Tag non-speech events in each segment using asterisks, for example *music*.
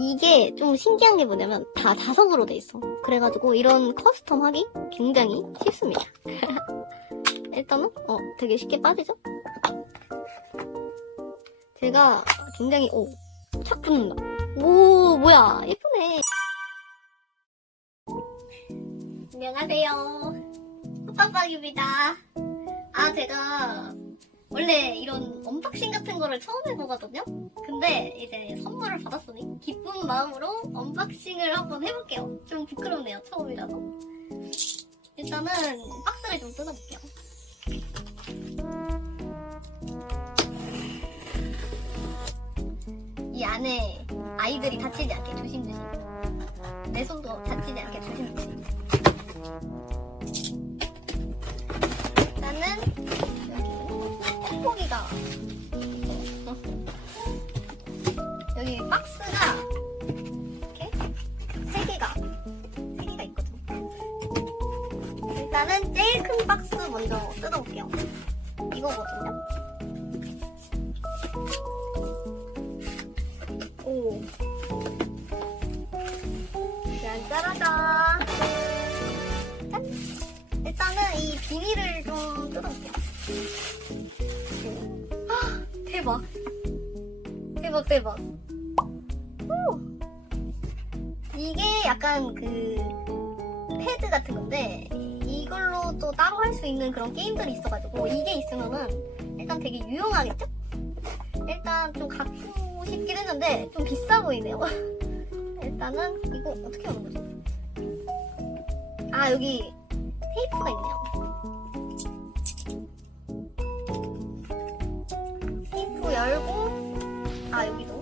이게 좀 신기한 게 뭐냐면 다 자석으로 돼 있어. 그래가지고 이런 커스텀 하기 굉장히 쉽습니다. *laughs* 일단은 어 되게 쉽게 빠지죠? 제가 굉장히 오착 붙는다. 오 뭐야 예쁘네. 안녕하세요. 호빠빵입니다. 아 제가 원래 이런 언박싱 같은 거를 처음 해보거든요. 근데 이제 선물을 받았으니 기쁜 마음으로 언박싱을 한번 해볼게요. 좀 부끄럽네요, 처음이라서. 일단은 박스를 좀 뜯어볼게요. 이 안에 아이들이 다치지 않게 조심조심. 내 손도 다치지 않게 조심 박스가 이렇게 세 개가 세 개가 있거든요. 일단은 제일 큰 박스 먼저 뜯어볼게요. 이거거든요. 오. 짠, 짜라잔. 짠. 일단은 이 비닐을 좀 뜯어볼게요. 아, 대박. 대박, 대박. 약간 그 패드 같은 건데 이걸로 또 따로 할 수 있는 그런 게임들이 있어가지고 이게 있으면은 일단 되게 유용하겠죠? 일단 좀 갖고 싶긴 했는데 좀 비싸 보이네요. *laughs* 일단은 이거 어떻게 하는 거지? 아 여기 테이프가 있네요. 테이프 열고 아 여기도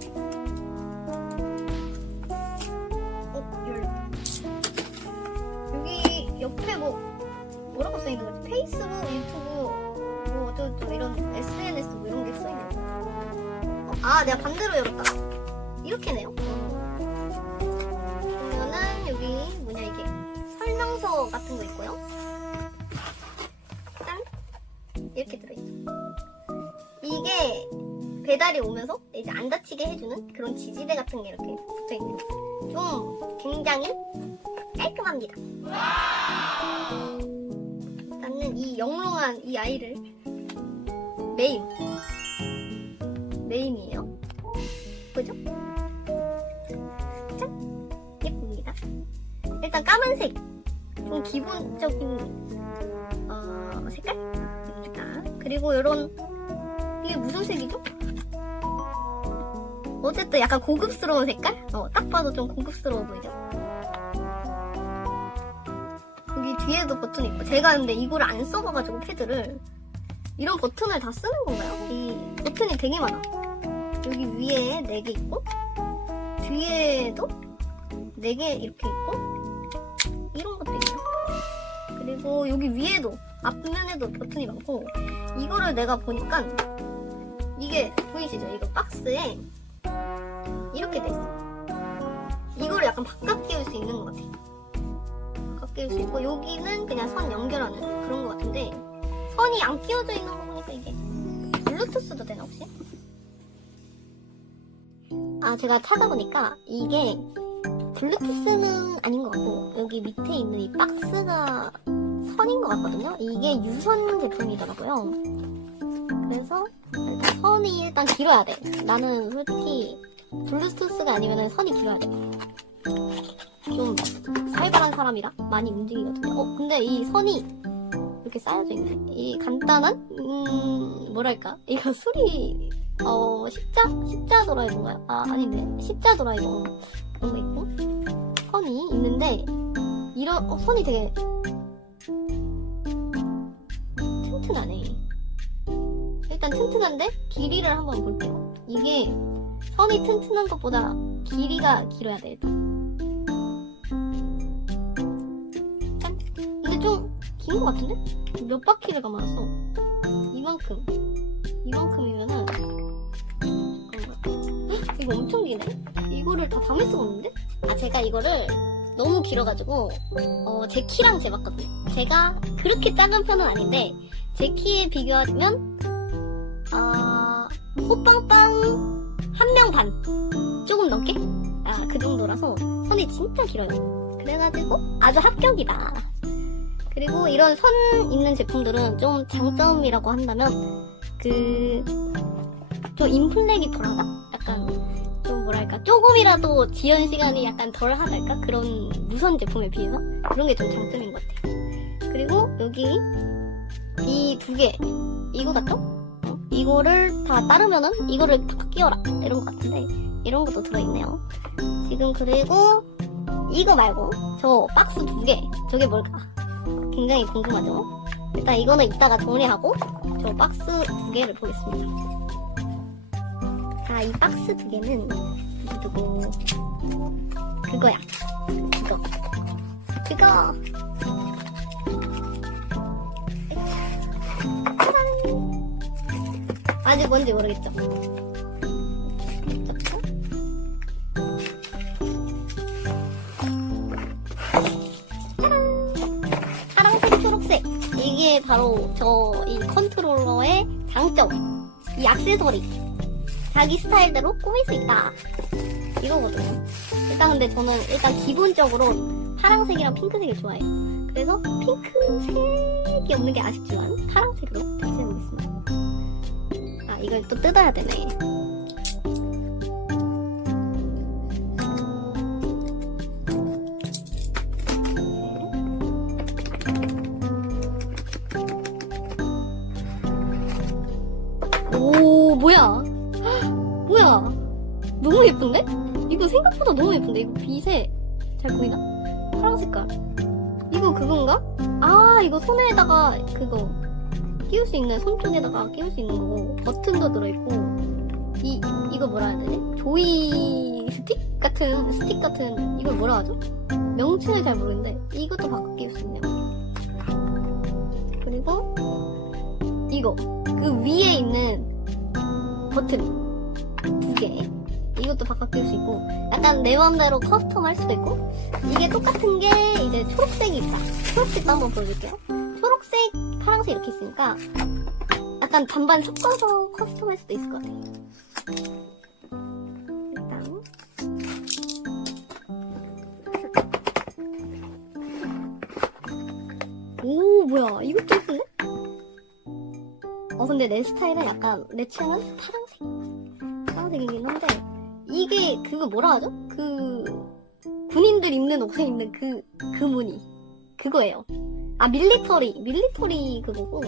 페이스북, 유튜브 뭐 어쩌고 이런 SNS 뭐 이런 게 써 있는 거. 어, 아 내가 반대로 열었다. 이렇게네요. 그러면은 여기 뭐냐 이게 설명서 같은 거 있고요. 짠 이렇게 들어있어. 이게 배달이 오면서 이제 안 다치게 해주는 그런 지지대 같은 게 이렇게 붙어 있는. 좀 굉장히 깔끔합니다. 나는 이 영롱한 이 아이를 메인 메인이에요. 그죠? 짠 예쁩니다. 일단 까만색 좀 기본적인 어, 색깔 입니다. 그리고 이런 이게 무슨 색이죠? 어쨌든 약간 고급스러운 색깔? 어, 딱 봐도 좀 고급스러워 보이죠? 뒤에도 버튼이 있고 제가 근데 이거를 안 써봐가지고 패드를. 이런 버튼을 다 쓰는 건가요? 이 버튼이 되게 많아. 여기 위에 4개 있고 뒤에도 4개 이렇게 있고 이런 것도 있네요. 그리고 여기 위에도 앞면에도 버튼이 많고 이거를 내가 보니까 이게 보이시죠? 이거 박스에 이렇게 돼 있어 이거를 약간 바깥 끼울 수 있는 것 같아 바깥 끼울 수 있고 여기는 그냥 선 연결하는 그런 것 같은데 선이 안 끼워져 있는 거 보니까 이게 블루투스도 되나 혹시? 아 제가 찾아보니까 이게 블루투스는 아닌 것 같고 여기 밑에 있는 이 박스가 선인 것 같거든요. 이게 유선 제품이더라고요. 그래서 일단 선이 일단 길어야 돼. 나는 솔직히 블루투스가 아니면 선이 길어야 돼좀 활발한 사람이라 많이 움직이거든요 어 근데 이 선이 이렇게 쌓여져 있네. 이 간단한 음 뭐랄까 이거 수리 어 십자 십자 드라이버인가요? 아 아닌데 십자 드라이버 그런 거 있고 선이 있는데 이런 어, 선이 되게 튼튼하네. 일단 튼튼한데 길이를 한번 볼게요. 이게 선이 튼튼한 것보다 길이가 길어야 돼 일단. 긴것 같은데? 몇 바퀴를 감아놨어? 이만큼. 이만큼이면은. 잠깐만. 헉, 이거 엄청 기네? 이거를 다 담을 수가 없는데? 아, 제가 이거를 너무 길어가지고, 어, 제 키랑 재봤거든요. 제가 그렇게 작은 편은 아닌데, 제 키에 비교하면, 어, 호빵빵 한 명 반. 조금 넘게? 아, 그 정도라서 선이 진짜 길어요. 그래가지고 아주 합격이다. 그리고 이런 선 있는 제품들은 좀 장점이라고 한다면 그좀 인플렉이 덜하다? 약간 좀 뭐랄까 조금이라도 지연 시간이 약간 덜하달까? 그런 무선 제품에 비해서 그런 게 좀 장점인 것 같아요. 그리고 여기 이 두 개 이거 같죠? 어, 이거를 다 따르면은 이거를 다 끼워라 이런 것 같은데 이런 것도 들어있네요. 지금 그리고 이거 말고 저 박스 두 개 저게 뭘까? 굉장히 궁금하죠? 일단 이거는 이따가 정리하고 저 박스 두 개를 보겠습니다. 자, 이 박스 두 개는 두고 그거야. 그거. 그거. 아직 뭔지 모르겠죠? 바로 저 이 컨트롤러의 장점. 이 액세서리. 자기 스타일대로 꾸밀 수 있다. 이거거든요. 일단 근데 저는 일단 기본적으로 파란색이랑 핑크색을 좋아해요. 그래서 핑크색이 없는 게 아쉽지만 파란색으로 대체해보겠습니다. 아 이걸 또 뜯어야 되네. 예쁜데? 이거 생각보다 너무 예쁜데? 이거 빛에 잘 보이나? 파란 색깔. 이거 그건가? 아, 이거 손에다가 그거 끼울 수 있는 손 쪽에다가 끼울 수 있는 거고 버튼도 들어있고 이 이거 뭐라 해야 되지? 조이 스틱 같은 스틱 같은 이걸 뭐라 하죠? 명칭을 잘 모르는데 이것도 바꿔 끼울 수 있네요. 그리고 이거 그 위에 있는 버튼. 이것도 바꿔 끼울 수 있고, 약간 내 맘대로 커스텀 할 수도 있고, 이게 똑같은 게 이제 초록색이 있다. 초록색도 한번 보여줄게요. 초록색, 파란색 이렇게 있으니까, 약간 반반 섞어서 커스텀 할 수도 있을 것 같아요. 일단. 오, 뭐야. 이것도 예쁜데? 어, 근데 내 스타일은 약간, 내 취향은 파란색. 파란색이긴 한데, 이게 그거 뭐라 하죠? 그 군인들 입는 옷에 있는 그, 그 무늬. 그거예요. 아, 밀리터리. 밀리터리 그거고.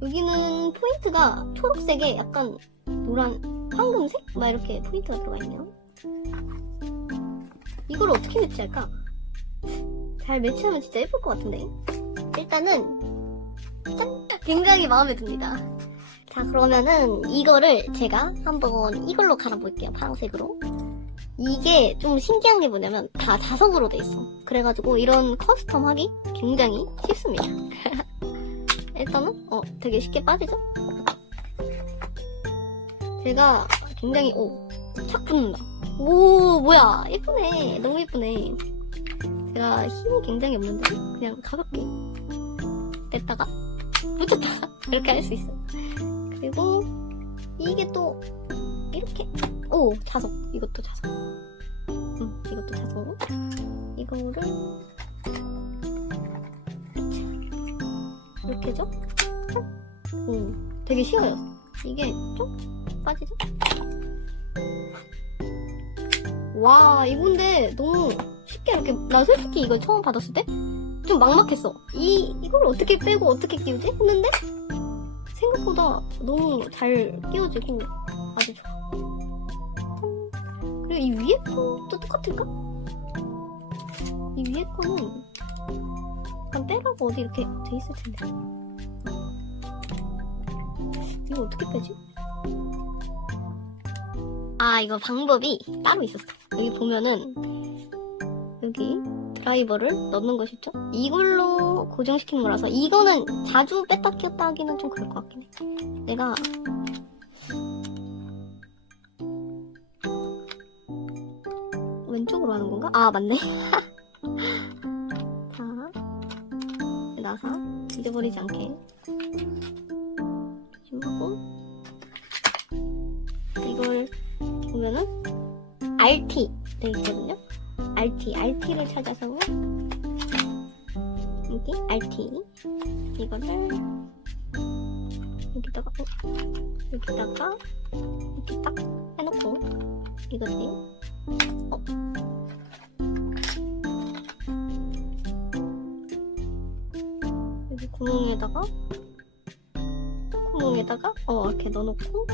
여기는 포인트가 초록색에 약간 노란, 황금색? 막 이렇게 포인트가 들어가 있네요. 이걸 어떻게 매치할까? 잘 매치하면 진짜 예쁠 것 같은데. 일단은, 짠! 굉장히 마음에 듭니다. 자, 그러면은 이거를 제가 한번 이걸로 갈아볼게요. 파란색으로. 이게 좀 신기한 게 뭐냐면 다 자석으로 돼 있어. 그래가지고 이런 커스텀 하기 굉장히 쉽습니다. *laughs* 일단은 어 되게 쉽게 빠지죠? 제가 굉장히 오착 붙는다. 오 뭐야 예쁘네 너무 예쁘네. 제가 힘이 굉장히 없는데 그냥 가볍게 뗐다가 붙였다가 *laughs* 이렇게 할 수 있어. 그리고 이게 또 이렇게. 오 자석. 이것도 자석. 음 이것도 자석 이거를 이렇게 죠 오 되게 쉬워요. 이게 좀 빠지죠? 와 이건데 너무 쉽게 이렇게 나 솔직히 이걸 처음 받았을 때 좀 막막했어. 이 이걸 어떻게 빼고 어떻게 끼우지? 했는데 생각보다 너무 잘 끼워지고 아주 좋아. 그리고 이 위에 것도 똑같을까? 이 위에 거는 약간 빼라고 어디 이렇게 돼 있을 텐데. 이거 어떻게 빼지? 아, 이거 방법이 따로 있었어. 여기 보면은, 여기 드라이버를 넣는 것이죠? 이걸로 고정시키는 거라서, 이거는 자주 뺐다 꼈다 하기는 좀 그럴 것 같긴 해. 내가, 왼쪽으로 하는 건가? 아, 맞네. *laughs* 자, 나사, 잊어버리지 않게. 찾아서 여기 RT 이거를 여기다가 어, 여기다가 이렇게 딱 해놓고 이거지. 어. 여기 구멍에다가 구멍에다가 어 이렇게 넣어놓고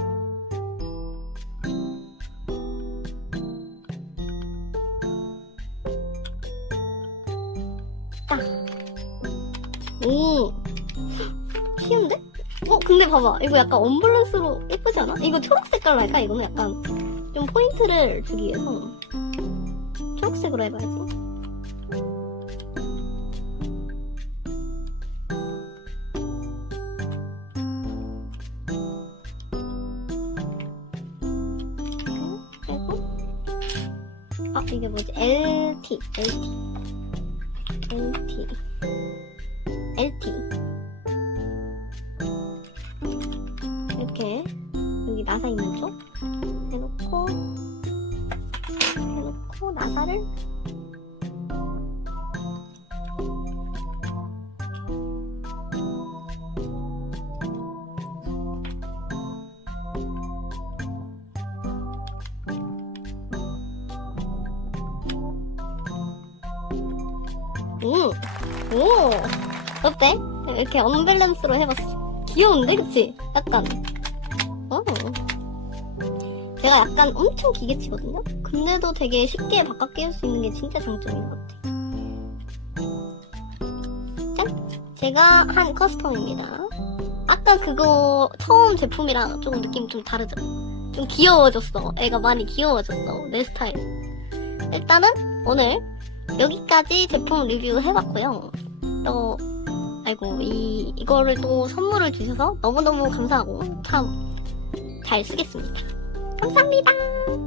봐봐 이거 약간 언밸런스로 예쁘지 않아? 이거 초록 색깔로 할까? 이거는 약간 좀 포인트를 주기 위해서 초록색으로 해봐야지 그리고 아 이게 뭐지? LT LT 해놓고 해놓고 나사를 오, 오, 어때? 이렇게 언밸런스로 해봤어. 귀여운데, 그치? 약간. 어. 제가 약간 엄청 기계치거든요? 근데도 되게 쉽게 바깥 끼울 수 있는 게 진짜 장점인 것 같아. 짠! 제가 한 커스텀입니다. 아까 그거 처음 제품이랑 조금 느낌 좀 다르죠? 좀 귀여워졌어. 애가 많이 귀여워졌어. 내 스타일. 일단은 오늘 여기까지 제품 리뷰 해봤고요. 또, 아이고, 이, 이거를 또 선물을 주셔서 너무너무 감사하고 참 잘 쓰겠습니다. 감사합니다.